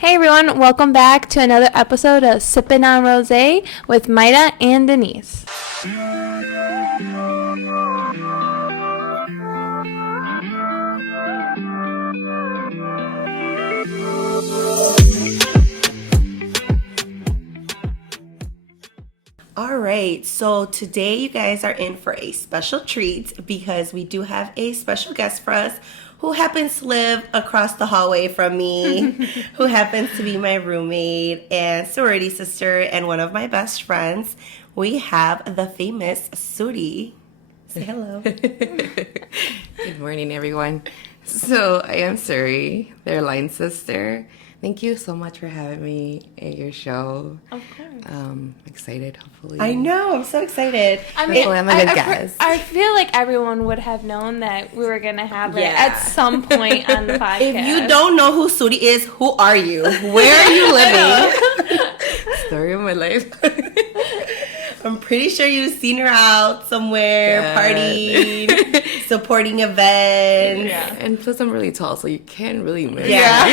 Hey everyone, welcome back to another episode of Sippin on Rosé with Mayra and Denise. All right, so today you guys are in for a special treat because we do have a special guest for us who happens to live across the hallway from me, who happens to be my roommate and sorority sister and one of my best friends. We have the famous Sury. Say hello. Good morning, everyone. So I am Sury, their line sister. Thank you so much for having me at your show. Of course. Excited, hopefully. I know, I'm so excited. Hopefully I'm a good guest. I feel like everyone would have known that we were going to have her at some point on the podcast. If you don't know who Sury is, who are you? Where are you living? Story of my life. I'm pretty sure you've seen her out somewhere, partying, supporting events. Yeah. And plus I'm really tall, so you can't really miss. Yeah.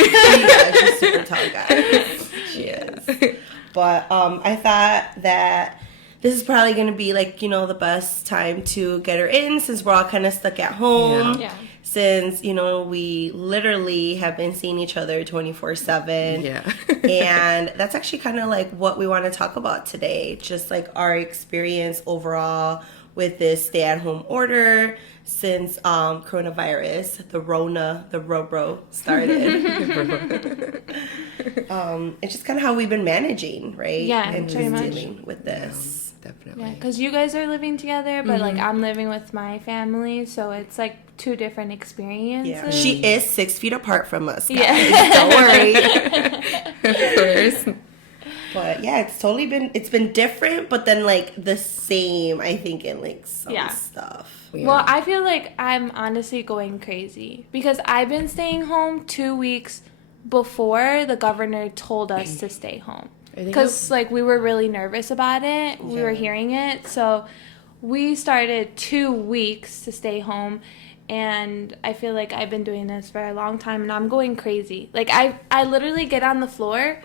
She's super tall, guys. She is. But I thought that this is probably going to be like, you know, the best time to get her in since we're all kind of stuck at home. Yeah. Since, you know, we literally have been seeing each other 24/7. Yeah. And that's actually kind of like what we want to talk about today. Just like our experience overall with this stay-at-home order since coronavirus, the Robro started. It's just kind of how we've been managing, right? Yeah, and pretty just much. dealing with this. Definitely. Yeah, because you guys are living together, but like I'm living with my family, so it's like two different experiences. Yeah, she is 6 feet apart from us, guys. Yeah. Don't worry. Of course. But yeah, it's been different, but then like the same, I think, in like some stuff. Yeah. Well, I feel like I'm honestly going crazy because I've been staying home 2 weeks before the governor told us to stay home. Because like we were really nervous about it. We were hearing it. So we started 2 weeks to stay home. And I feel like I've been doing this for a long time and I'm going crazy. Like I literally get on the floor.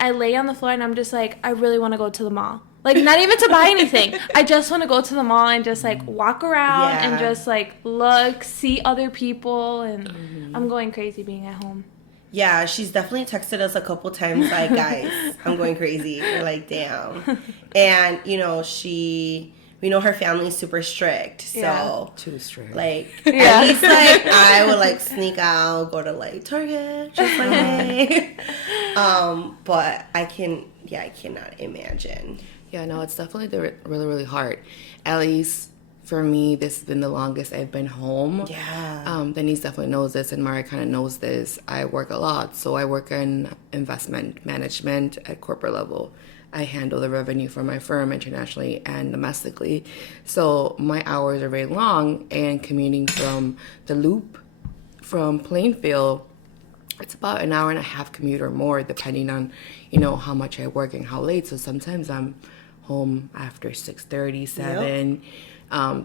I lay on the floor and I'm just like, I really want to go to the mall. Like, not even to buy anything. I just want to go to the mall and just, like, walk around and just, like, look, see other people. And I'm going crazy being at home. Yeah, she's definitely texted us a couple times, like, guys, I'm going crazy. We're like, damn. And, you know, we know her family's super strict. So, too strict. like, at least, like, I would, like, sneak out, go to, like, Target, just like, hey. But I cannot imagine. Yeah, no, it's definitely really, really hard. At least for me, this has been the longest I've been home. Yeah. Denise definitely knows this, and Mara kind of knows this. I work a lot, so I work in investment management at corporate level. I handle the revenue for my firm internationally and domestically. So my hours are very long, and commuting from the Loop from Plainfield, it's about an hour and a half commute or more, depending on, you know, how much I work and how late. So sometimes I'm home after 6:30, 7.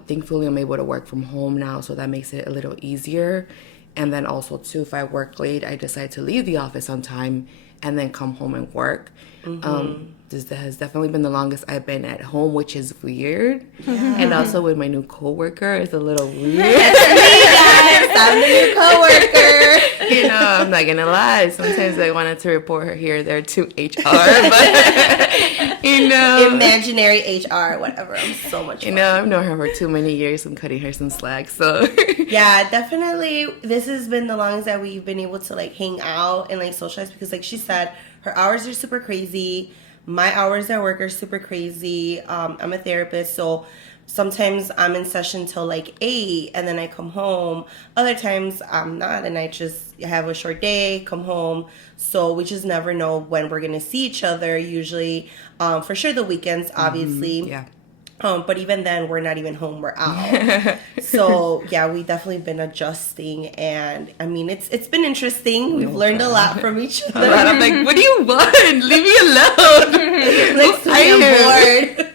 Thankfully, I'm able to work from home now, so that makes it a little easier. And then also, too, if I work late, I decide to leave the office on time and then come home and work. This has definitely been the longest I've been at home, which is weird. Yeah. And also with my new coworker, it's a little weird. Yes, I'm the new coworker. You know, I'm not gonna lie. Sometimes I wanted to report her here, there to HR, but you know, imaginary HR, whatever. I'm so much fun. You know, I've known her for too many years. I'm cutting her some slack. So yeah, definitely. This has been the longest that we've been able to like hang out and like socialize because, like she said, her hours are super crazy. My hours at work are super crazy. I'm a therapist, so sometimes I'm in session till like 8 and then I come home. Other times I'm not and I just have a short day, come home. So we just never know when we're going to see each other. Usually, for sure the weekends, obviously. Yeah. But even then, we're not even home, we're out. So, yeah, we've definitely been adjusting. And, I mean, it's been interesting. We've learned a lot from each other. I'm like, what do you want? Leave me alone. Like, I'm bored.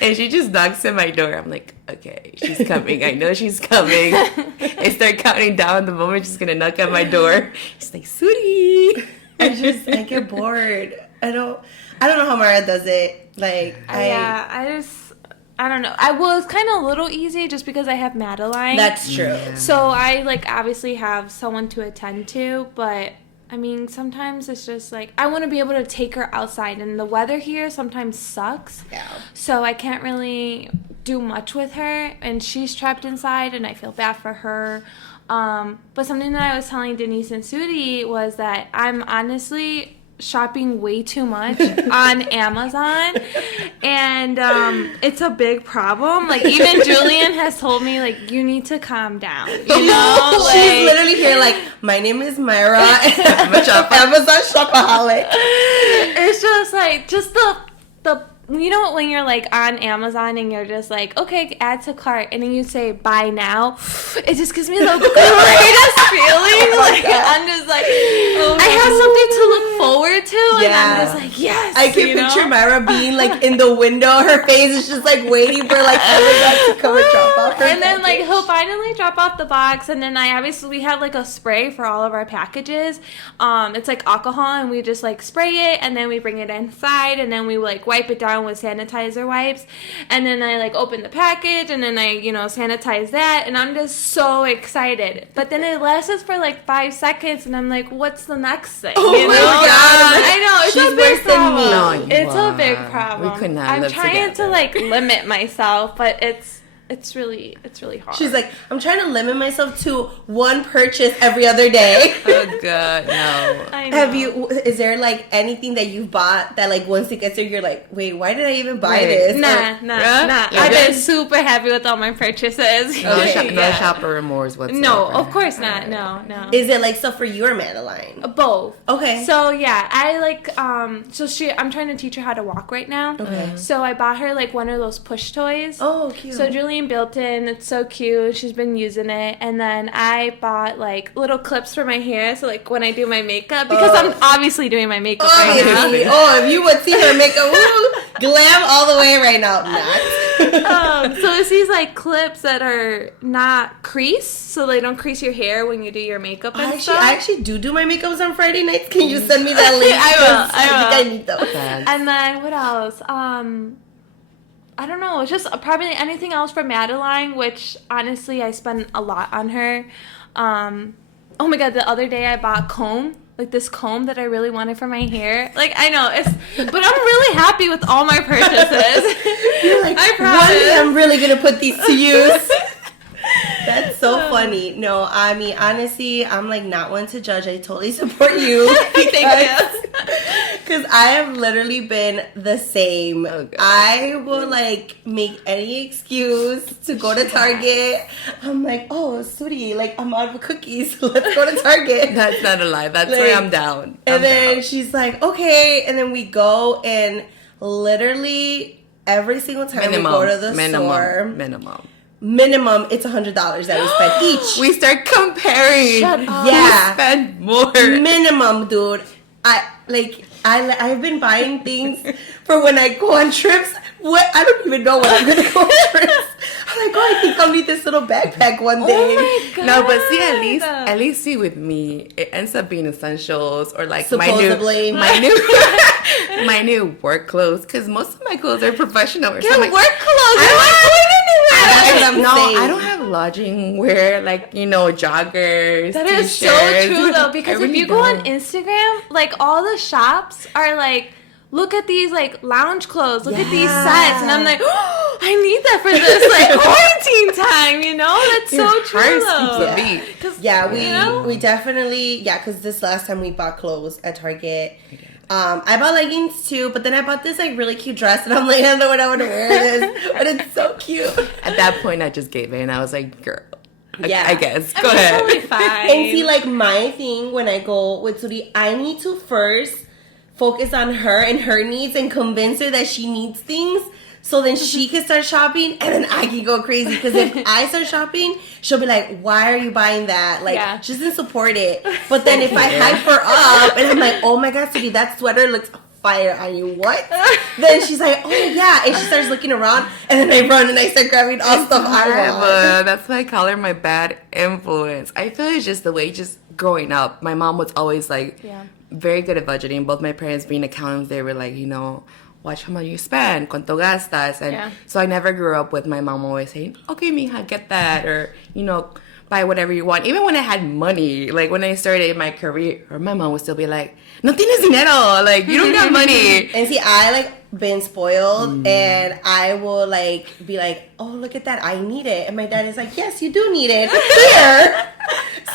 And she just knocks at my door. I'm like, okay, she's coming. I know she's coming. I start counting down the moment she's going to knock at my door. She's like, Sury. I'm I get bored. I don't know how Mayra does it. Like, I don't know. It's kind of a little easy just because I have Madeline. That's true. Yeah. So I, like, obviously have someone to attend to, but, I mean, sometimes it's just, like, I want to be able to take her outside, and the weather here sometimes sucks. Yeah. So I can't really do much with her, and she's trapped inside, and I feel bad for her. But something that I was telling Denise and Sury was that I'm honestly shopping way too much on Amazon, and it's a big problem. Like, even Julian has told me, like, you need to calm down, you know? Like, she's literally here like, my name is Mayra, I'm a Amazon shopaholic. It's just like, just the you know, when you're like on Amazon and you're just like, okay, add to cart, and then you say buy now, it just gives me the greatest feeling. Like, I'm just like, I have something to look forward to, and I'm just like, yes. I can picture Mayra being like in the window, her face is just like waiting for like Amazon to come and drop off her and then package. like he'll finally drop off the box, and then we have like a spray for all of our packages. It's like alcohol, and we just like spray it, and then we bring it inside, and then we like wipe it down with sanitizer wipes, and then I like open the package, and then I sanitize that, and I'm just so excited. But then it lasts for like 5 seconds, and I'm like, what's the next thing? Oh my God. I know, it's She's a big worse than me. problem. No, It's a big problem. We could not I'm live trying together. to like limit myself, but it's really hard. She's like, I'm trying to limit myself to one purchase every other day. Oh God, no. I know. Is there like anything that you've bought that like once it gets there, you're like, wait, why did I even buy this? Nah. I've been super happy with all my purchases. No shopper remorse whatsoever. No, of course not. No. Is it like stuff for you or Madeline? Both. Okay. So yeah, I like I'm trying to teach her how to walk right now. Okay. So I bought her like one of those push toys. Oh, cute. So Julian built it. It's so cute. She's been using it. And then I bought like little clips for my hair. So like when I do my makeup, because I'm obviously doing my makeup right now. Oh, if you would see her makeup, glam all the way right now. Not. So it's these like clips that are not crease, so they don't crease your hair when you do your makeup and stuff. I actually do my makeups on Friday nights. Can you send me that link? I will. I think I need those. And then what else? I don't know. It's just probably anything else for Madeline, which honestly I spend a lot on her. Oh my God, the other day I bought this comb that I really wanted for my hair. Like, I know, but I'm really happy with all my purchases. You're like, I promise. one day I'm really going to put these to use. That's so funny. No, I mean, honestly, I'm like not one to judge. I totally support you. Thank you. Because I have literally been the same. Okay. I will like make any excuse to go to Target. I'm like, oh, Sury, like I'm out of cookies. Let's go to Target. That's not a lie. That's Like, why I'm down. And then she's like, okay. And then we go, and literally every single time we go to the store, minimum, it's $100 that we spend each. We start comparing. Shut up. Yeah. We spend more. Minimum, dude. I've been buying things for when I go on trips. What? I don't even know when I'm gonna go on trips. I'm like, oh, I think I'll need this little backpack one day. Oh my God. No, but see, at least see with me, it ends up being essentials or like Supposedly. my new work clothes, because most of my clothes are professional. Your work clothes. I don't have lodging wear, like, joggers. That is so t-shirts. true though, because I if really you go on don't. Instagram, like all the shops are like, look at these like lounge clothes, look at these sets, and I'm like, oh, I need that for this like quarantine time, That's so true though. Yeah, we definitely, because this last time we bought clothes at Target. I bought leggings too, but then I bought this like really cute dress, and I'm like, I don't know what I want to wear this, but it's so cute. At that point, I just gave in. I was like, girl, yeah, I guess. Go ahead. Totally fine. And see, like my thing when I go with Sury, I need to first focus on her and her needs and convince her that she needs things. So then she can start shopping, and then I can go crazy. Because if I start shopping, she'll be like, why are you buying that? Like, she doesn't support it. But then if I hype her up, and I'm like, oh my God, Sury, that sweater looks fire on you. What? Then she's like, oh yeah. And she starts looking around, and then I run and I start grabbing all stuff I want. That's why I call her my bad influence. I feel it's just the way, just growing up, my mom was always like, very good at budgeting. Both my parents being accountants, they were like, watch how much you spend, cuánto gastas. And so I never grew up with my mom always saying, okay, mija, get that, or, buy whatever you want. Even when I had money, like when I started my career, or my mom would still be like, no tienes dinero, like you don't got money. And see, I been spoiled, and I will be like, oh, look at that, I need it. And my dad is like, yes, you do need it. Here.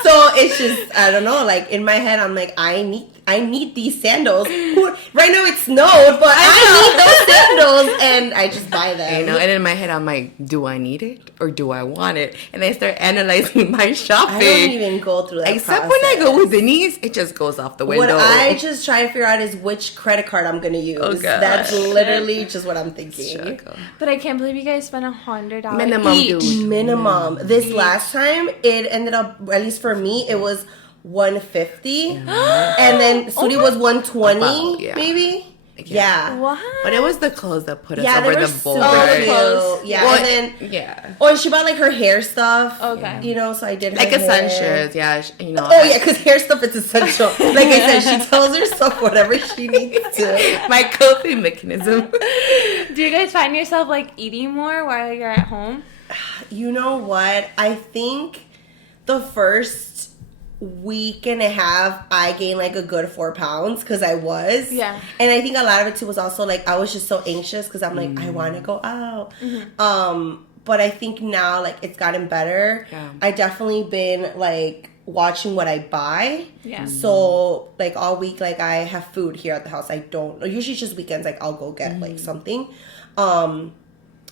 So it's just, I don't know, in my head, I'm like, I need these sandals. Right now it snowed, but I need those sandals, and I just buy them. And in my head, I'm like, do I need it or do I want it? And I start analyzing my shopping. I don't even go through that Except process. when I go with Denise, it just goes off the window. What I just try to figure out is which credit card I'm going to use. Oh, God. That's literally just what I'm thinking. But I can't believe you guys spent $100 minimum each. dude. Minimum. This last time, it ended up, at least for me, it was $150, and then Sury was $120, maybe. Yeah. What? But it was the clothes that put us Yeah, over they were the so board. cute. Yeah, Well, and then yeah. Oh, and she bought her hair stuff. Okay. So I did her Like hair. essentials, yeah. Oh yeah, because hair stuff is essential. Like I said, she tells herself whatever she needs to. My coping mechanism. Do you guys find yourself eating more while you're at home? You know what? I think the first week and a half I gained a good 4 pounds because I was. Yeah. And I think a lot of it too was also I was just so anxious because I'm I want to go out. But I think now it's gotten better. Yeah. I definitely been watching what I buy. Yeah. So all week I have food here at the house. I don't usually just weekends I'll go get something.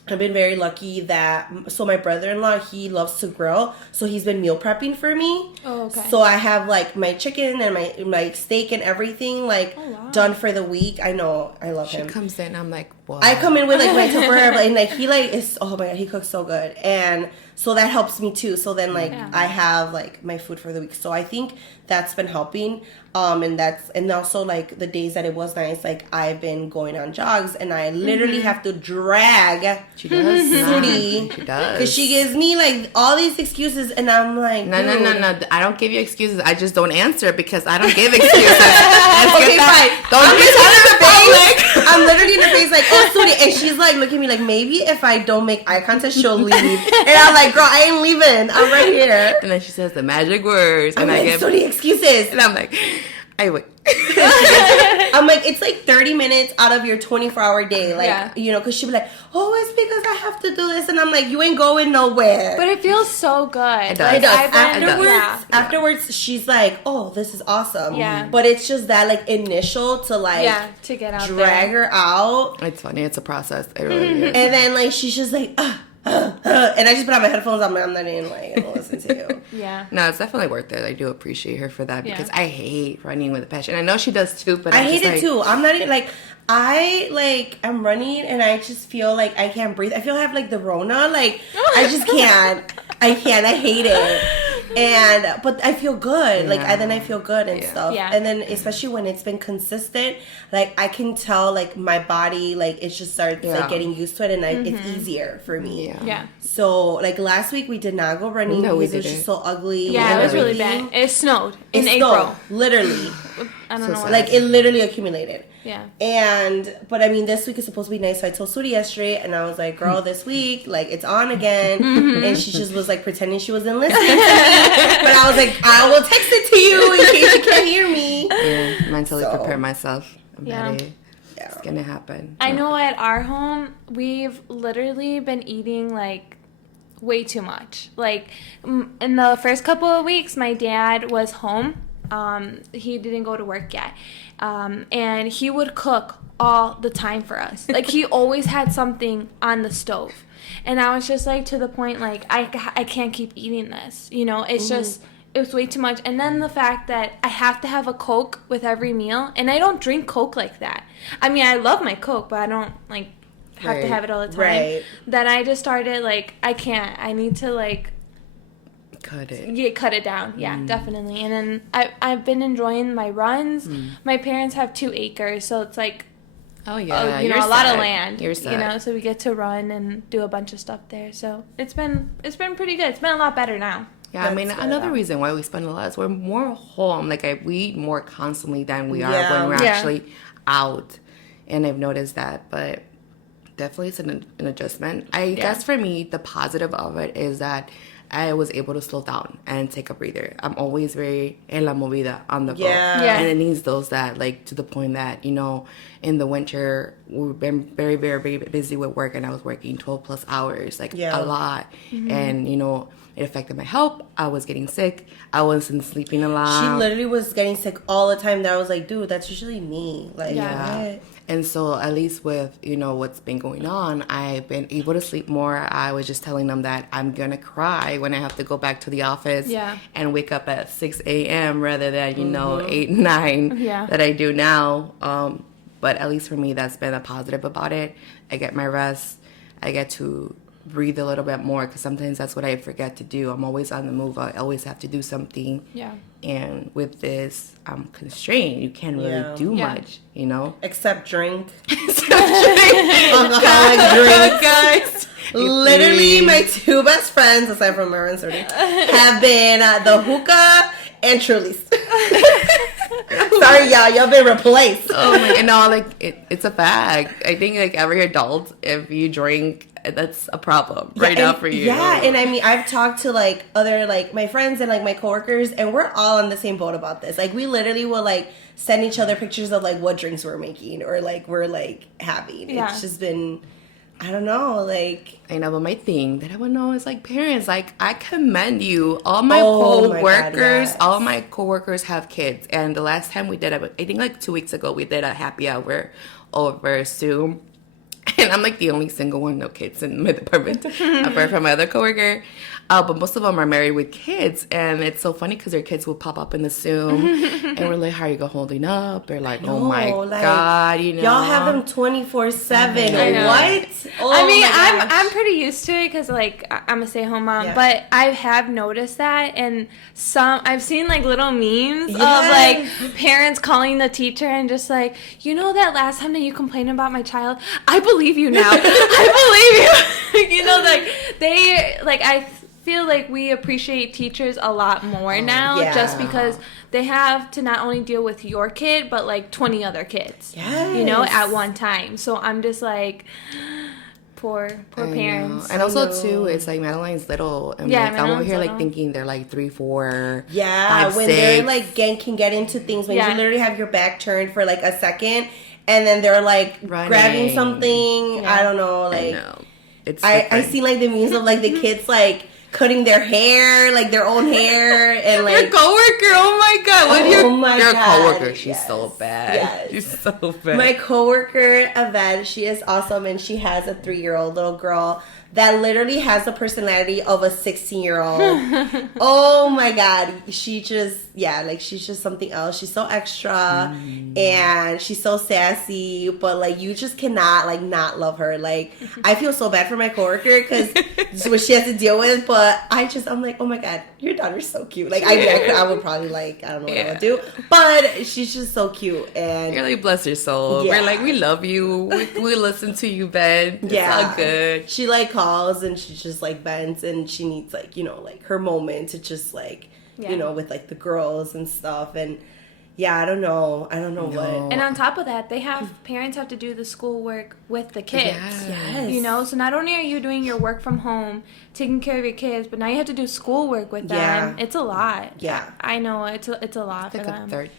I've been very lucky that, my brother-in-law, he loves to grill, so he's been meal prepping for me. Oh, okay. So I have, my chicken and my steak and everything, done for the week. I know, I love him. She comes in, I'm like, what? I come in with, my Tupperware, and, he, is, oh my God, he cooks so good. And so that helps me, too. So then, I have, my food for the week. So I think that's been helping. And also the days that it was nice, I've been going on jogs, and I literally have to drag She does. Sury. She does. Because she gives me all these excuses, and I'm like, No. I don't give you excuses. I just don't answer because I don't give excuses. Okay, fine. Don't be telling the public. I'm literally in the face oh, Sury. And she's looking at me maybe if I don't make eye contact, she'll leave. And I'm like, girl, I ain't leaving. I'm right here. And then she says the magic words. I'm And I get Sury, excuses. And I'm like, I wait. I'm like, it's 30 minutes out of your 24-hour day. Because she'll be like, oh, it's because I have to do this. And I'm like, you ain't going nowhere. But it feels so good. It does. It does. Afterwards, she's like, oh, this is awesome. Yeah. But it's just that, initial to, to get out drag her out. It's funny. It's a process. It really is. And then, she's just like, and I just put on my headphones. I'm not even gonna listen to you. Yeah. No, it's definitely worth it. I do appreciate her for that because I hate running with a passion. I know she does too, but I hate it too. I'm not even I'm running and I just feel I can't breathe. I feel I have the Rona. I just can't. I hate it. But I feel good. Then I feel good and stuff. Yeah. And then especially when it's been consistent, I can tell my body it just starts getting used to it, and it's easier for me. Yeah. So last week we did not go running because it was just so ugly. Yeah, it was really bad. It snowed in April. Literally. I don't know what. It literally accumulated. Yeah. But I mean, this week is supposed to be nice. So I told Sury yesterday, and I was like, girl, this week, it's on again. And she just was pretending she wasn't listening to me. But I was like, I will text it to you in case you can't hear me. Yeah, mentally prepare myself. I'm ready. Yeah. It's gonna happen. I know at our home, we've literally been eating way too much. In the first couple of weeks, my dad was home. He didn't go to work yet. And he would cook all the time for us. He always had something on the stove. And I was just to the point, I can't keep eating this. It's just, it was way too much. And then the fact that I have to have a Coke with every meal. And I don't drink Coke like that. I mean, I love my Coke, but I don't, have to have it all the time. Right. Then I just started, I can't. I need to, cut it. Yeah, cut it down. Yeah, definitely. And then I've been enjoying my runs. My parents have 2 acres, so it's oh yeah, a lot of land. You're set. So we get to run and do a bunch of stuff there. So it's been pretty good. It's been a lot better now. Yeah, I mean, another reason why we spend a lot is we're more home. Like, we eat more constantly than we are when we're actually out. And I've noticed that, but definitely it's an adjustment. I guess for me, the positive of it is that I was able to slow down and take a breather. I'm always very en la movida, on the go. And it needs those that, like, to the point that, you know, in the winter, we've been very, very, very busy with work, and I was working 12 plus hours, like a lot. And, you know, it affected my health. I was getting sick. I wasn't sleeping a lot. She literally was getting sick all the time. That I was like, dude, that's usually me. Like, what? And so at least with, you know, what's been going on, I've been able to sleep more. I was just telling them that I'm going to cry when I have to go back to the office and wake up at 6 a.m. rather than, you know, 8, 9 that I do now. But at least for me, that's been a positive about it. I get my rest. I get to breathe a little bit more, because sometimes that's what I forget to do. I'm always on the move. I always have to do something. And with this, I'm constrained. You can't really do much, you know? Except drink. Alcoholic drink. Guys. Literally, my 2 best friends, aside from Mayra and Sury, have been the hookah and Truly's. Sorry, y'all been replaced. Oh my god, no, like, it's a fact. I think, like, every adult, if you drink, that's a problem now for you. Yeah, and I mean, I've talked to, like, other, like, my friends and, like, my coworkers, and we're all on the same boat about this. Like, we literally will, like, send each other pictures of, like, what drinks we're making or, like, we're, like, having. It's just been, I don't know, like... I know, but my thing that I would know is, like, parents, like, I commend you. All my co-workers, all my co-workers have kids. And the last time we did it, I think, like, 2 weeks ago, we did a happy hour over Zoom. And I'm, like, the only single one, no kids in my department, apart from my other coworker. But most of them are married with kids. And it's so funny because their kids will pop up in the Zoom. And we're like, how are you holding up? They're like, oh, my God, you know. Y'all have them 24/7. What? Oh, I mean, I'm pretty used to it because, like, I'm a stay-at-home mom. But I have noticed that. And I've seen, like, little memes of, like, parents calling the teacher and just like, you know that last time that you complained about my child? I believe you now. I believe you. You know, like, I feel like we appreciate teachers a lot more now just because they have to not only deal with your kid but like 20 other kids you know, at one time. So I'm just like, poor parents. And also too, it's like Madeline's little, and like, I'm over here like thinking they're like 3, 4 5, when 6. they're like can get into things when you literally have your back turned for like a second and then they're like grabbing something. I don't know, like, I know. I see like the memes of like the kids like cutting their hair, like their own hair, and like your coworker. Oh my god! Your coworker, she's yes. so bad. Yes. She's so bad. My coworker Yvette, she is awesome, and she has a 3-year-old little girl that literally has the personality of a 16-year-old. Oh my god, she just she's just something else. She's so extra and she's so sassy, but like you just cannot like not love her. Like I feel so bad for my coworker because this is what she has to deal with, but I'm like, oh my god, your daughter's so cute. Like I would probably like, I don't know what I would do, but she's just so cute. And you're like, bless your soul. We're like, we love you. We listen to you, Ben. It's all good. She like calls and she just like vents and she needs like, you know, like her moment to just like, you know, with like the girls and stuff. And I don't know what. And on top of that, parents have to do the schoolwork with the kids. Yes. You know, so not only are you doing your work from home, taking care of your kids, but now you have to do schoolwork with them. It's a lot. Yeah. I know, it's a lot for them.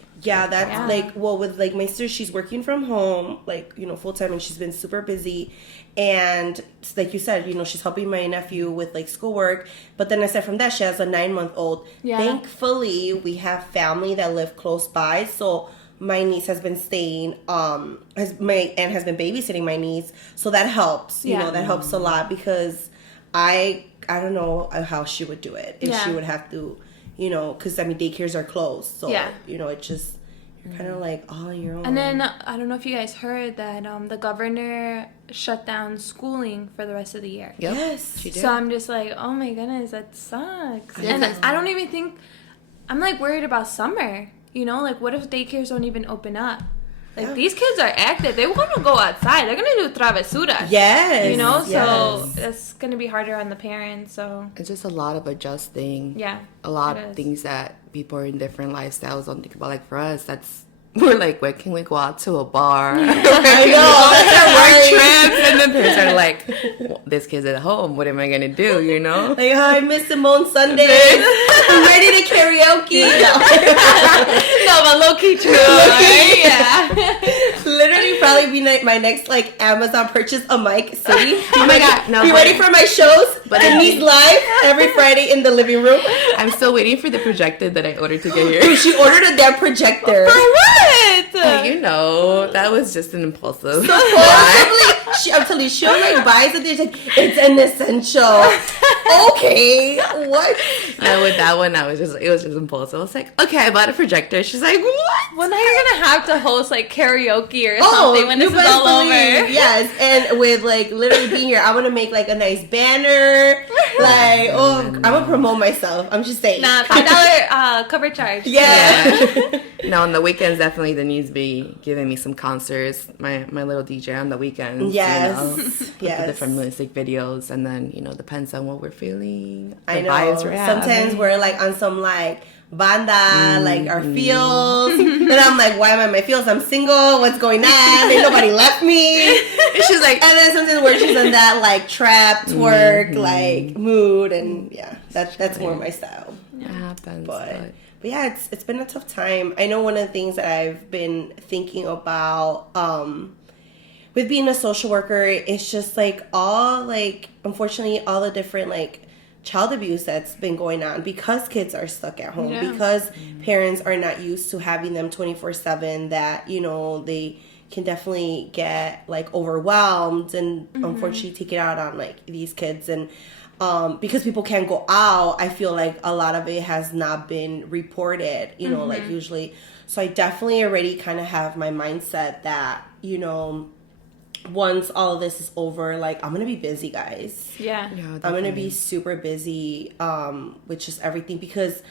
Like, well, with like my sister, she's working from home, like, you know, full time, and she's been super busy. And like you said, you know, she's helping my nephew with like schoolwork. But then aside from that, she has a 9-month-old. Yeah. Thankfully, we have family that live close by. So my niece has been staying, and has been babysitting my niece. So that helps, you know, that helps a lot because I don't know how she would do it if she would have to, you know, because I mean, daycares are closed. So, you know, it just, kind of like all on your own. And then I don't know if you guys heard that the governor shut down schooling for the rest of the year. Yep. Yes, she did. So I'm just like, oh my goodness, that sucks. And I don't even think, I'm like worried about summer. You know, like what if daycares don't even open up? Like, these kids are active. They want to go outside. They're going to do travesuras. Yes. You know? So, it's going to be harder on the parents, so. It's just a lot of adjusting. Yeah. A lot of things that people in different lifestyles don't think about. Like, for us, we're like, when can we go out to a bar? I know. Work trips. And then parents are like, well, this kid's at home. What am I going to do, you know? Like, I miss Simone Sundays. I'm ready to karaoke. No, but low-key true. Right? Yeah. Literally probably be my next, like, Amazon purchase a mic. See? Oh my God. No, be ready for my shows. But Denise live every Friday in the living room. I'm still waiting for the projector that I ordered to get here. She ordered a damn projector. For what? You know, that was just an impulsive. Supposedly, I'm telling you, she'll like buy something. Like, it's an essential. Okay, what? And with that one, it was just impulsive. I was like, okay, I bought a projector. She's like, what? Well, now you're gonna have to host like karaoke or something when this is all over. Yes, and with like literally being here, I'm gonna make like a nice banner. Like, I'm gonna promote myself. I'm just saying. Nah, $5 cover charge. Yeah. No, on the weekends, definitely there needs to be giving me some concerts. My little DJ on the weekends. Yes. You know, with the different music videos, and then depends on what we're feeling. I know. Sometimes we're like on some like banda, like our feels. Then I'm like, why am I in my feels? I'm single. What's going on? Ain't nobody left me. She's like, and then sometimes where she's in that like trap twerk like mood, and that's more my style. It happens, but yeah, it's been a tough time. I know one of the things that I've been thinking about with being a social worker, it's just like unfortunately all the different like child abuse that's been going on because kids are stuck at home, because parents are not used to having them 24/7, that they can definitely get like overwhelmed and unfortunately take it out on like these kids. And because people can't go out, I feel like a lot of it has not been reported, like usually. So I definitely already kind of have my mindset that, once all of this is over, like, I'm going to be busy, guys. Yeah. I'm going to be super busy with just everything, because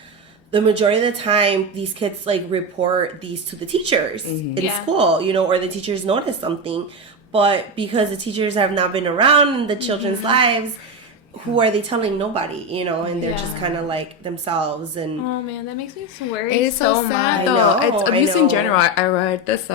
the majority of the time, these kids, like, report these to the teachers in school, or the teachers notice something. But because the teachers have not been around in the children's lives, who are they telling? Nobody, and they're just kind of like themselves. And oh man, that makes me worry. It's so sad, much. though. It's abuse in general. I read this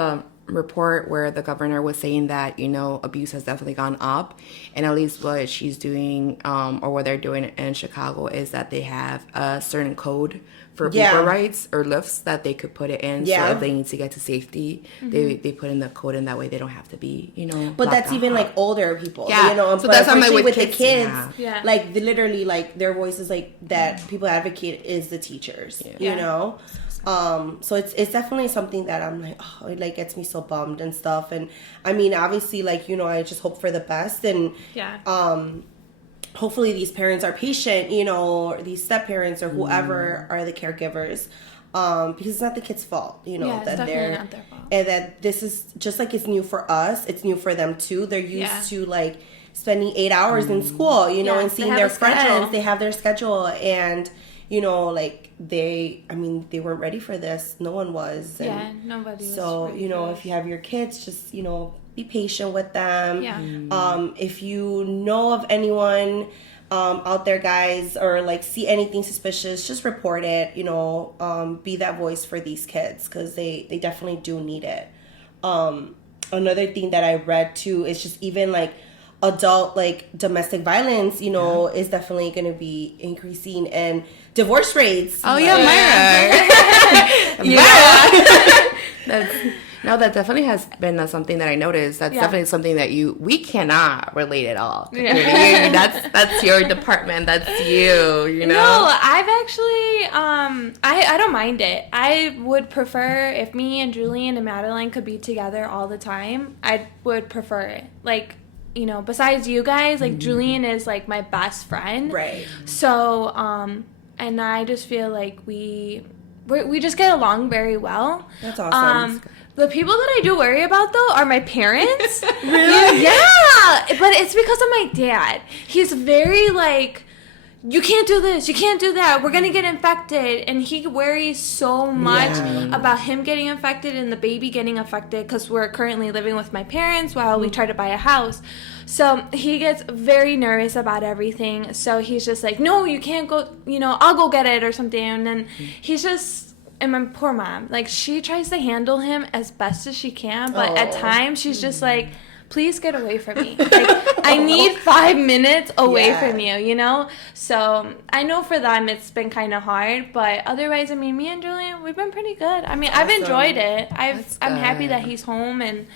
report where the governor was saying that abuse has definitely gone up, and at least what she's doing or what they're doing in Chicago is that they have a certain code for Uber rides or lifts that they could put it in. So if they need to get to safety, they put in the code, and that way they don't have to be but that's even like older people, so that's how with the kids like literally like their voices like that people advocate is the teachers, so it's definitely something that I'm like, oh, it like gets me so bummed and stuff. And I mean, obviously, like, I just hope for the best, and hopefully these parents are patient, or these step parents or whoever are the caregivers, because it's not the kids' fault, that they're not their fault. And that this is just like, it's new for us, it's new for them too. They're used to like spending 8 hours in school, and seeing their friends. They have their schedule, and like they weren't ready for this. No one was. And nobody was. So, if you have your kids, just, be patient with them. Yeah. If you know of anyone out there, guys, or like see anything suspicious, just report it, be that voice for these kids, because they definitely do need it. Another thing that I read too is just even like adult like domestic violence, is definitely going to be increasing, and divorce rates. Oh yeah, Mayra. That definitely has been something that I noticed. That's definitely something that we cannot relate at all. That's your department. That's you. No, I've actually I don't mind it. I would prefer if me and Julian and Madeline could be together all the time. I would prefer it. Like, besides you guys, like Julian is like my best friend. Right. So, and I just feel like we just get along very well. That's awesome. The people that I do worry about, though, are my parents. Really? Yeah. But it's because of my dad. He's very, like, you can't do this, you can't do that, we're gonna get infected. And he worries so much about him getting infected and the baby getting affected, because we're currently living with my parents while we try to buy a house. So he gets very nervous about everything. So he's just like, no, you can't go, I'll go get it or something. And then he's just, and my poor mom, like, she tries to handle him as best as she can, but at times she's just like, please get away from me. Like, I need 5 minutes away from you, So I know for them it's been kind of hard, but otherwise, I mean, me and Julian, we've been pretty good. I mean, I've enjoyed it. I'm happy that he's home, and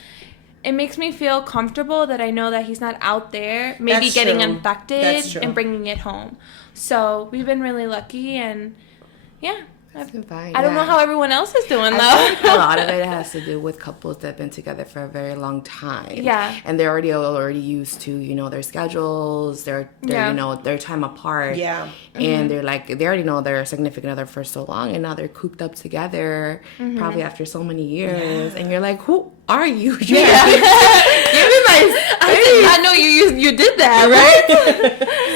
it makes me feel comfortable that I know that he's not out there maybe getting infected and bringing it home. So we've been really lucky, and yeah. That's been fine. I don't know how everyone else is doing, though. I think a lot of it has to do with couples that have been together for a very long time. Yeah. And they're already used to, their schedules, their their time apart. Yeah. And they're like, they already know their significant other for so long, and now they're cooped up together, probably after so many years. And you're like, who are you? Give me my space. I did not know you did that, right?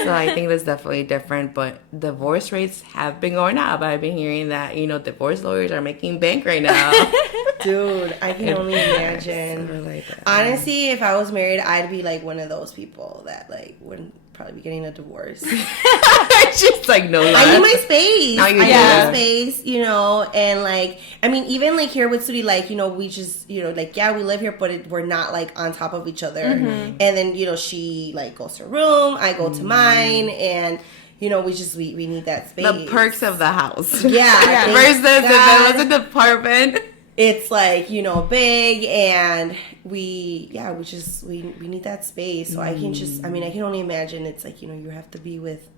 So I think that's definitely different, but divorce rates have been going up. I've been hearing that, divorce lawyers are making bank right now. Dude, I can only imagine. Honestly, if I was married, I'd be like one of those people that like wouldn't probably be getting a divorce. Just like, no, I need my space. I need my space, and like, I mean, even like here with Sury, like, we just, like, yeah, we live here, but we're not like on top of each other. And then, she like goes to her room, I go to mine, and we need that space. The perks of the house. Yeah. Versus if it was an apartment. It's like, big, and we need that space. So I can only imagine it's like, you have to be with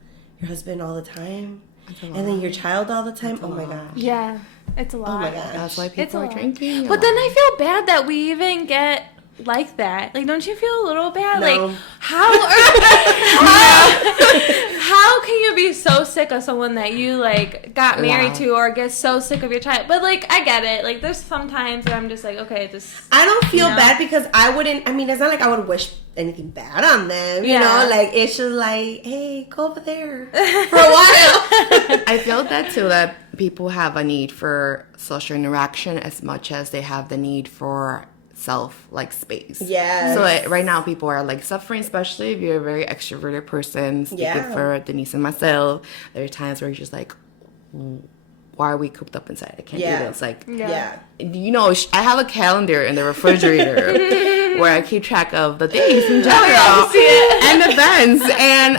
your husband all the time. And then your child all the time. Oh my gosh. Yeah. It's a lot. Oh my gosh. That's why people are drinking. But then I feel bad that we even get like that. Like, don't you feel a little bad? No. Like, how can you be so sick of someone that you like got married to, or get so sick of your child? But like, I get it. Like, there's some times where I'm just like, okay, I don't feel bad, because I wouldn't. I mean, it's not like I would wish anything bad on them. You know, like, it's just like, hey, go over there for a while. I feel that too, that people have a need for social interaction as much as they have the need for space. Yeah. So right now people are like suffering, especially if you're a very extroverted person. Speaking for Denise and myself, there are times where you're just like, why are we cooped up inside? I can't do this. Like, I have a calendar in the refrigerator where I keep track of the days in general and events. And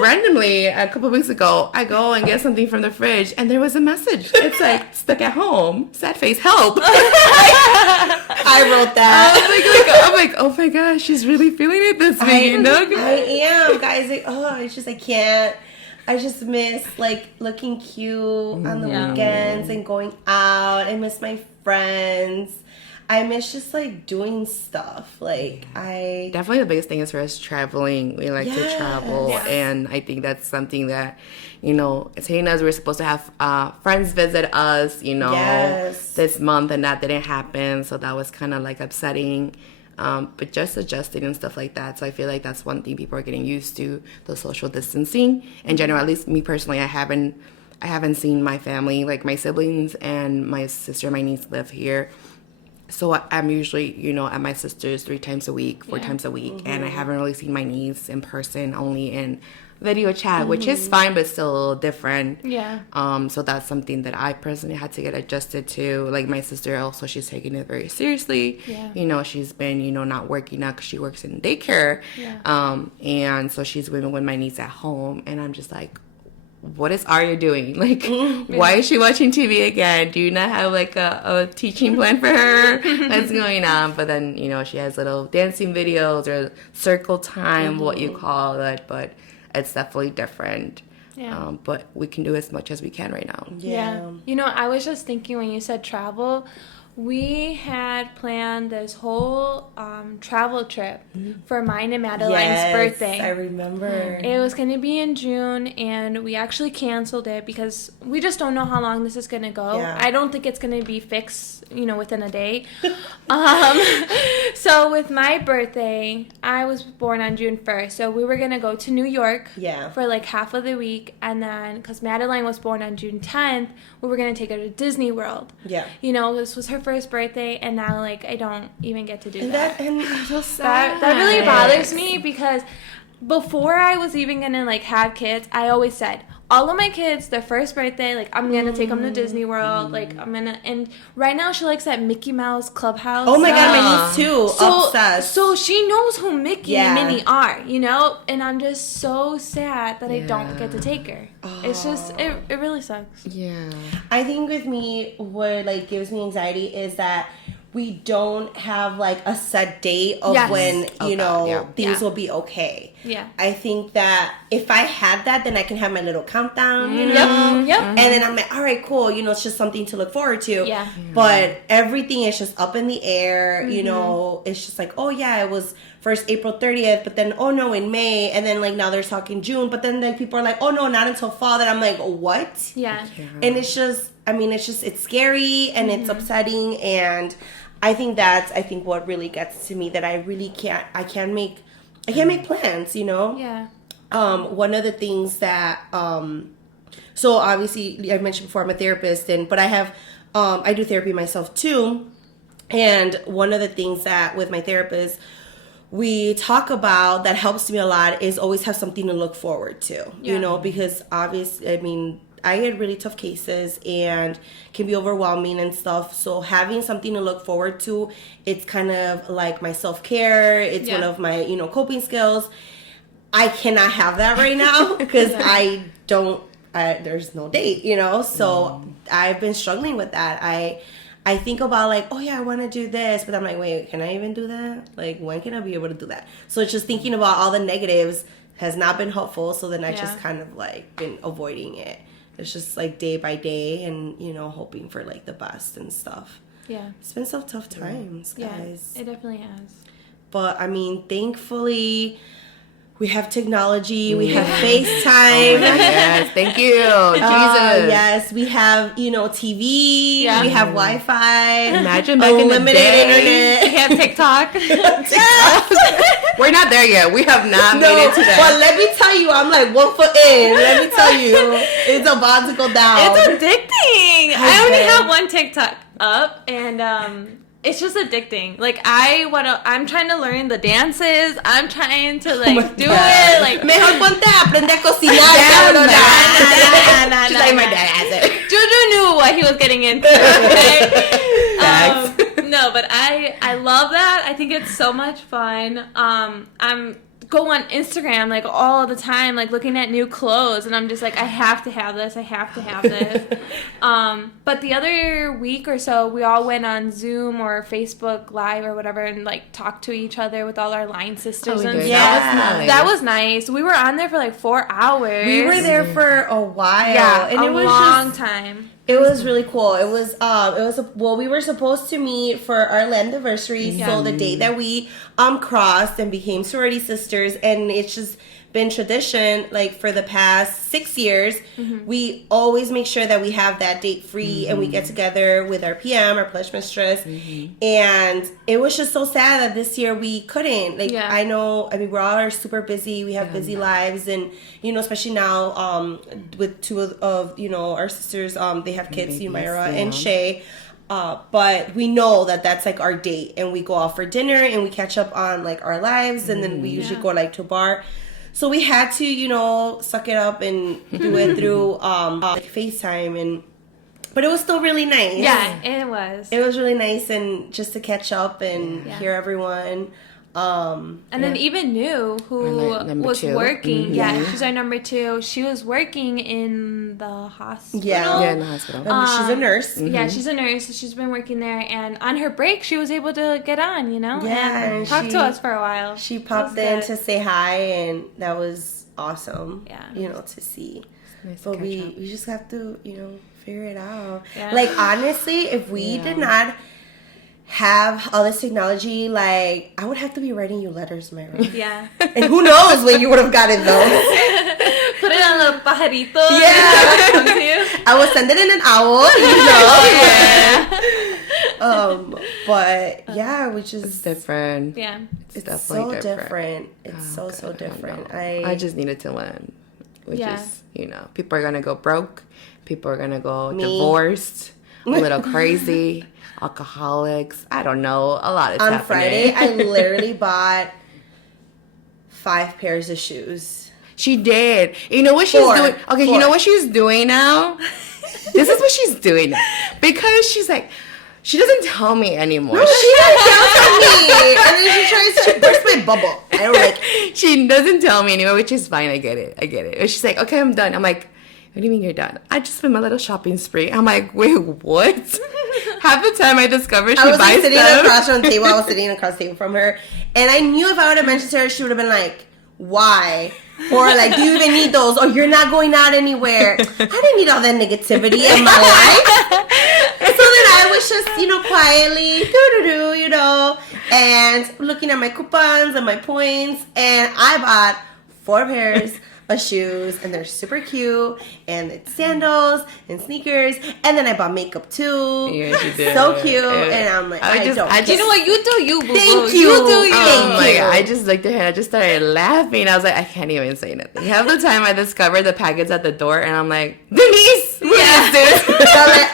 randomly, a couple of weeks ago, I go and get something from the fridge, and there was a message. It's like, stuck at home, sad face, help. I wrote that. I'm like, oh my gosh, she's really feeling it this week. I am, guys. Like, it's just, I can't. I just miss, like, looking cute on the weekends and going out. I miss my friends. I miss just, like, doing stuff. Like, Definitely the biggest thing is for us traveling. We like to travel. Yes. And I think that's something that, saying as we're supposed to have friends visit us, this month, and that didn't happen. So that was kind of, like, upsetting. But just adjusting and stuff like that. So I feel like that's one thing people are getting used to, the social distancing. In general, at least me personally, I haven't seen my family, like my siblings and my sister and my niece live here. So I'm usually, at my sister's 3 times a week, 4 times a week. And I haven't really seen my niece in person, only in video chat, which is fine, but still a little different. Yeah. So that's something that I personally had to get adjusted to. Like my sister also, she's taking it very seriously. Yeah. She's been, not working now because she works in daycare. Yeah. And so she's been with my niece at home, and I'm just like, what is Arya doing? Like, why is she watching TV again? Do you not have like a teaching plan for her? What's going on? But then, she has little dancing videos or circle time, what you call it, but it's definitely different. Yeah. But we can do as much as we can right now. Yeah. I was just thinking when you said travel, we had planned this whole travel trip for mine and Madeline's birthday. I remember. It was going to be in June, and we actually canceled it because we just don't know how long this is going to go. Yeah. I don't think it's going to be fixed, within a day. So with my birthday, I was born on June 1st, so we were going to go to New York for like half of the week, and then because Madeline was born on June 10th, we were going to take her to Disney World. Yeah. This was her first birthday, and now like I don't even get to do that. And I'm so sad. That really bothers me because before I was even gonna like have kids, I always said all of my kids, their first birthday, like I'm gonna take them to Disney World. Like I'm gonna, and right now she likes that Mickey Mouse Clubhouse. Oh my god, my niece too, obsessed. So she knows who Mickey and Minnie are, and I'm just so sad that I don't get to take her. It's just it really sucks. Yeah, I think with me, what like gives me anxiety is that we don't have like a set date of when things will be okay. Yeah, I think that if I had that, then I can have my little countdown, and then I'm like, all right, cool, it's just something to look forward to. Yeah, but everything is just up in the air. It's just like, oh yeah, it was first April 30th, but then oh no, in May, and then like now they're talking June, but then like people are like, oh no, not until fall. Then I'm like, what? Yeah, and it's just, it's scary and it's upsetting, and I think what really gets to me, that I really can't make plans, Yeah. One of the things that, so obviously I mentioned before I'm a therapist, but I do therapy myself too. And one of the things that with my therapist we talk about that helps me a lot is always have something to look forward to, because obviously, I get really tough cases and can be overwhelming and stuff. So having something to look forward to, it's kind of like my self-care. It's one of my, coping skills. I cannot have that right now because there's no date, So I've been struggling with that. I think about like, oh yeah, I want to do this, but I'm like, wait, can I even do that? Like, when can I be able to do that? So it's just thinking about all the negatives has not been helpful. So then I just kind of like been avoiding it. It's just like day by day and, hoping for like the best and stuff. Yeah. It's been some tough times, guys. Yeah, it definitely has. But thankfully we have technology. We have FaceTime. Yes, thank you. Jesus. Yes, we have, TV. Yeah. We have Wi-Fi. Imagine back in the day. Internet. We have TikTok. We're not there yet. We have not made it to that. Well, let me tell you, I'm like 1 foot in. Let me tell you, it's about to go down. It's addicting. I only have one TikTok up, and it's just addicting. Like I'm trying to learn the dances. I'm trying to like do it. Like mejor ponte a aprender a cocinar. She's like my dad has it. Juju knew what he was getting into. Okay? No, but I love that. I think it's so much fun. I'm go on Instagram like all the time, like looking at new clothes, and I'm just like, I have to have this. But the other week or so, we all went on Zoom or Facebook Live or whatever and like talked to each other with all our line sisters and stuff. Yeah, that was nice. We were on there for like 4 hours. We were there for a while. Yeah, and it was a long time. It was really cool. We were supposed to meet for our anniversary, so the day that we crossed and became sorority sisters, and it's just been tradition, like for the past 6 years, we always make sure that we have that date free and we get together with our PM, our pledge mistress, and it was just so sad that this year we couldn't. Like, I know, we're all are super busy, we have busy lives, and, especially now, with two of our sisters, they have kids, Mayra and Shay. But we know that that's like our date, and we go out for dinner and we catch up on like our lives, and then we usually go like to a bar. So we had to, suck it up and do it through like FaceTime, but it was still really nice. Yeah, it was. It was really nice, and just to catch up and hear everyone. And then even New, who was working. Yeah, she's our number 2. She was working in the hospital. Yeah, in the hospital. She's a nurse. Yeah, she's a nurse. She's been working there, and on her break, she was able to get on, and talk to us for a while. She popped in to say hi, and that was awesome. Yeah, to see. Nice, but we just have to, figure it out. Yeah. Like, honestly, if we did not have all this technology, like, I would have to be writing you letters, Mayra. Yeah. And who knows when you would have gotten those. Put it on a pajarito. Yeah. I was sending in an owl, but yeah, which is... It's different. Yeah. It's definitely so different. It's so different. I just needed to learn. Which is, people are going to go broke. People are going to go divorced. A little crazy. Alcoholics. I don't know. A lot is happening. On Friday, I literally bought 5 pairs of shoes. She did. You know what she's doing? Okay, you know what she's doing now? This is what she's doing now. Because she's like, she doesn't tell me anymore. No, she doesn't tell me. And then she bursts my bubble. I don't like it. She doesn't tell me anymore, which is fine. I get it. And she's like, okay, I'm done. I'm like, what do you mean you're done? I just went my little shopping spree. I'm like, wait, what? Half the time I discover she buys stuff. I was sitting across from the table. I was sitting across the table from her. And I knew if I would have mentioned to her, she would have been like, why? Or like, do you even need those? Or you're not going out anywhere. I didn't need all that negativity in my life. And so then I was just, quietly, and looking at my coupons and my points. And I bought 4 pairs of shoes, and they're super cute, and it's sandals and sneakers, and then I bought makeup too. Yeah, she did. So cute, and I'm like, I don't. You know what? You do you, boo. Thank you. You do you. Oh my God. I just looked at her and I just started laughing. I was like, I can't even say nothing. Half the time I discovered the package at the door, and I'm like, Denise, what is this? I'm like,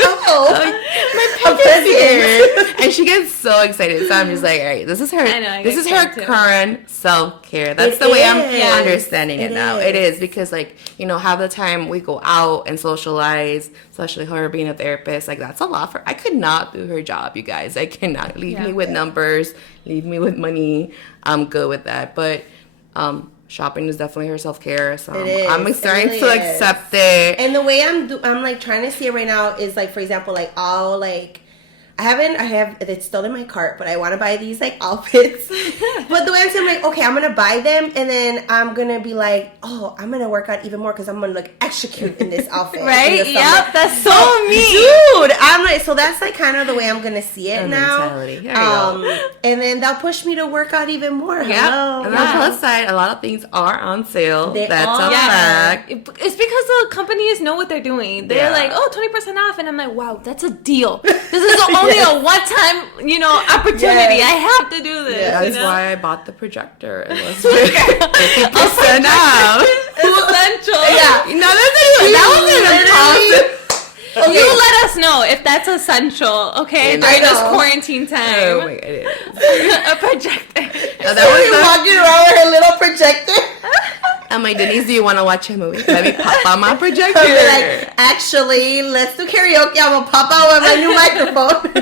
my package here. And she gets so excited. So I'm just like, all right, this is her. This is her current self-care. That's the way I'm understanding it now. It is because, like, half the time we go out and socialize, especially her being a therapist. Like, that's a lot for. I could not do her job, you guys. I cannot. Leave me with numbers. Leave me with money. I'm good with that. But shopping is definitely her self-care. So I'm starting to accept it. And the way I'm like trying to see it right now is like, for example, like I'll like. I have, it's still in my cart, but I want to buy these, like, outfits. But the way I'm saying, like, okay, I'm going to buy them, and then I'm going to be like, oh, I'm going to work out even more because I'm going to look extra cute in this outfit. Right? Yep, that's so me. Dude, I'm like, so that's, like, kind of the way I'm going to see it now. Mentality. There you go. And then that'll push me to work out even more. Yeah. And on the plus side, a lot of things are on sale. That's a fact. It's because the companies know what they're doing. They're like, oh, 20% off. And I'm like, wow, that's a deal. This is only a one-time, opportunity. Yes. I have to do this. Yeah, that's why I bought the projector. It was 50% off. Essential. Yeah. No, that wasn't impossible. Okay. You let us know if that's essential, okay? During this quarantine time. Oh my God, it is. A projector. No, that was walking around with her little projector. I'm like, Denise, do you want to watch a movie? Let me pop on my projector. Like, actually, let's do karaoke. I'm going to pop out with my new microphone.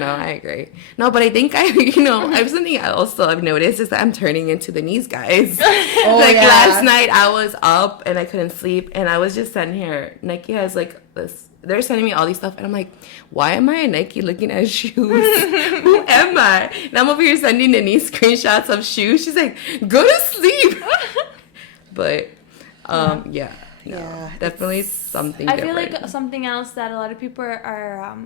No, I agree. No, but I think I've something else I've noticed is that I'm turning into the Denise guys. Last night I was up and I couldn't sleep and I was just sitting here. Nike has like this. They're sending me all these stuff and I'm like, why am I at Nike looking at shoes? Who am I? And I'm over here sending Denise screenshots of shoes. She's like, go to sleep. But definitely something different. I feel like something else that a lot of people are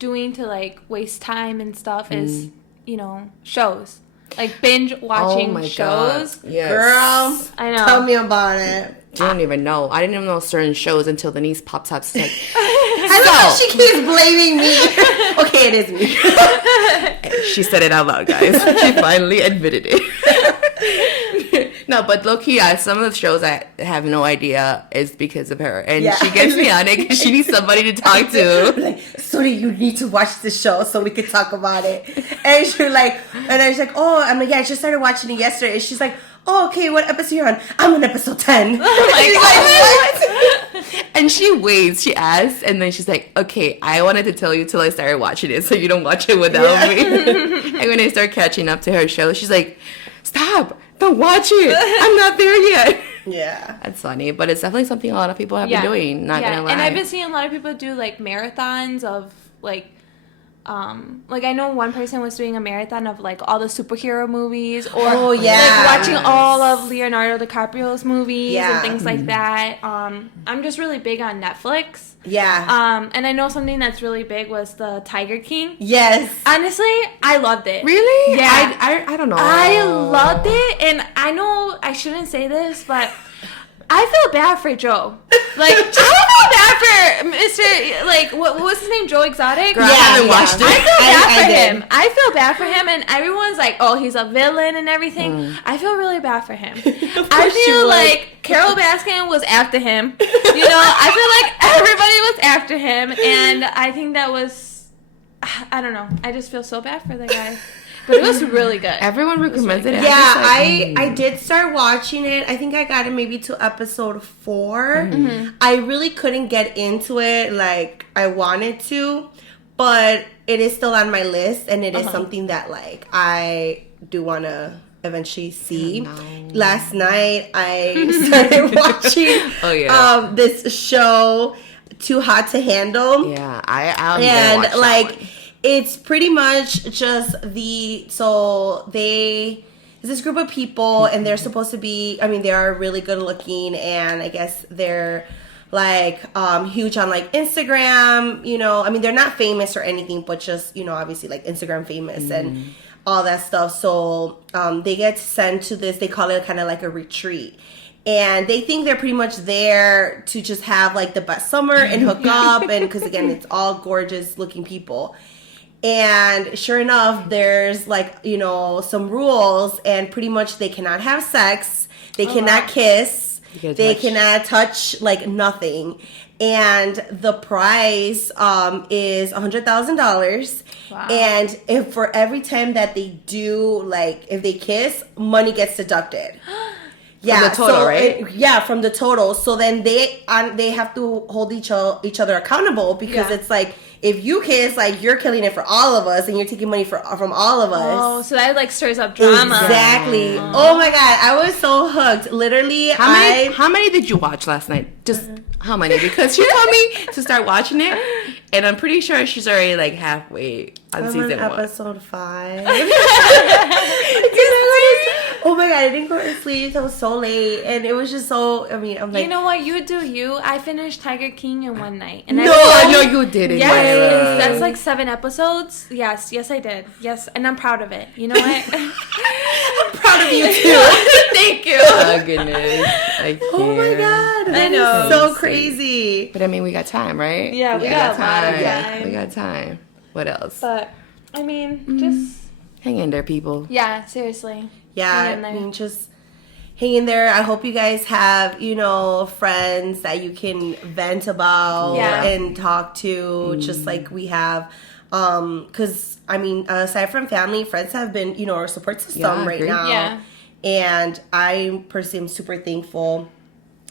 doing to like waste time and stuff is shows, like binge watching shows. Yes. Girl, I know. Tell me about it. I don't even know. I didn't even know certain shows until Denise pops up. She's like, I love how she keeps blaming me. Okay, it is me. She said it out loud, guys. She finally admitted it. No, but low-key, some of the shows I have no idea is because of her. And she gets me on it because she needs somebody to talk to. Like, Sury, you need to watch the show so we could talk about it. And she's like, and I was like, oh, I'm like, yeah, I just started watching it yesterday. And she's like, oh, okay, what episode you're on? I'm on episode 10. What? And she waits, she asks, and then she's like, okay, I wanted to tell you till I started watching it so you don't watch it without me. And when I start catching up to her show, she's like, stop, don't watch it. I'm not there yet. Yeah. That's funny, but it's definitely something a lot of people have been doing, not gonna lie. And I've been seeing a lot of people do like marathons of like like I know one person was doing a marathon of like all the superhero movies, or like watching all of Leonardo DiCaprio's movies and things like Mm-hmm. that. I'm just really big on Netflix. Yeah. And I know something that's really big was the Tiger King. Yes. Honestly, I loved it. Really? Yeah. I don't know. I loved it, and I know I shouldn't say this, but I feel bad for Joe. Like, I feel bad for Mr. Like, what was his name? Joe Exotic? Girl, I haven't watched it. I feel bad for did. him. I feel bad for him, and everyone's like, oh, he's a villain and everything. I feel really bad for him. I feel like Carol Baskin was after him. You know, I feel like everybody was after him, and I think that was, I don't know. I just feel so bad for the guy. But it was really good. Everyone recommends it. Yeah, I did start watching it. I think I got it maybe to episode 4. I really couldn't get into it like I wanted to, but it is still on my list, and it is something that like I do want to eventually see. Last night I started watching this show, Too Hot to Handle. Yeah, I'll and watch like that one. It's pretty much just there's this group of people, and they're supposed to be, I mean, they are really good looking, and I guess they're like huge on like Instagram, you know. I mean, they're not famous or anything, but just, you know, obviously like Instagram famous and all that stuff. So they get sent to this, they call it kind of like a retreat. And they think they're pretty much there to just have like the best summer and hook up, and because again, it's all gorgeous looking people. And sure enough, there's like, you know, some rules, and pretty much they cannot have sex, they cannot kiss, they cannot touch, like nothing. And the prize is $100,000. Wow. And if for every time that they do, like if they kiss, money gets deducted. Yeah, from the total, right? From the total. So then they have to hold each other accountable, because it's like, if you kiss, like you're killing it for all of us, and you're taking money from all of us. Oh, so that like stirs up drama. Exactly. Oh my God, I was so hooked. Literally, How many did you watch last night? Just how many? Because she told me to start watching it, and I'm pretty sure she's already like halfway on season 1. Episode 5. Oh my God, I didn't go to sleep. It was so late, and it was just so. I mean, I'm like, you know what? You do you. I finished Tiger King in one night, and I know you did it. Yes, that's like 7 episodes. Yes, I did. Yes, and I'm proud of it. You know what? I'm proud of you too. Thank you. Oh goodness, I can't. Oh my God, I know. So crazy. But I mean, we got time, right? Yeah, we got a lot of time. We got time. What else? But I mean, just hang in there, people. Yeah, seriously. Yeah, I mean, just hang in there. I hope you guys have, you know, friends that you can vent about and talk to, just like we have. Because, I mean, aside from family, friends have been, you know, our support system right now. Yeah. And I personally am super thankful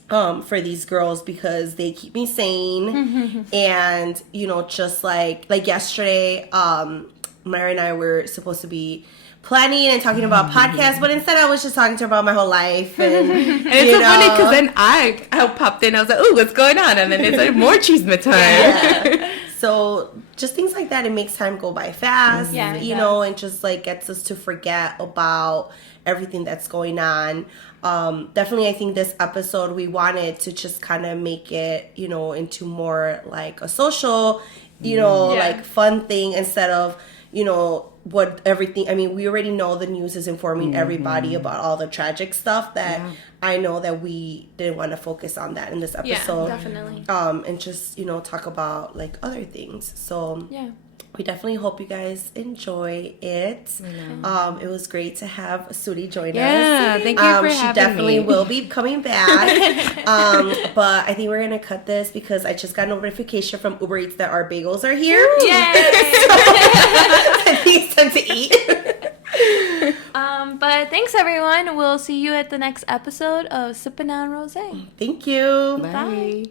for these girls, because they keep me sane. And, you know, just like yesterday, Mayra and I were supposed to be planning and talking about podcasts, but instead I was just talking to her about my whole life. And it's so funny, because then I popped in, I was like, ooh, what's going on? And then it's like more chisme time. Yeah. So just things like that, it makes time go by fast, you know, and just like gets us to forget about everything that's going on. Definitely, I think this episode, we wanted to just kind of make it, you know, into more like a social, you know, like fun thing, instead of, you know, what everything. I mean, we already know the news is informing everybody about all the tragic stuff that I know that we didn't want to focus on that in this episode. Yeah, definitely. And just, you know, talk about like other things. So we definitely hope you guys enjoy it. It was great to have Sury join us. Yeah, thank you for having me. She definitely will be coming back. But I think we're going to cut this, because I just got a notification from Uber Eats that our bagels are here. Yay! I think it's time to eat. But thanks, everyone. We'll see you at the next episode of Sippin' on Rosé. Thank you. Bye.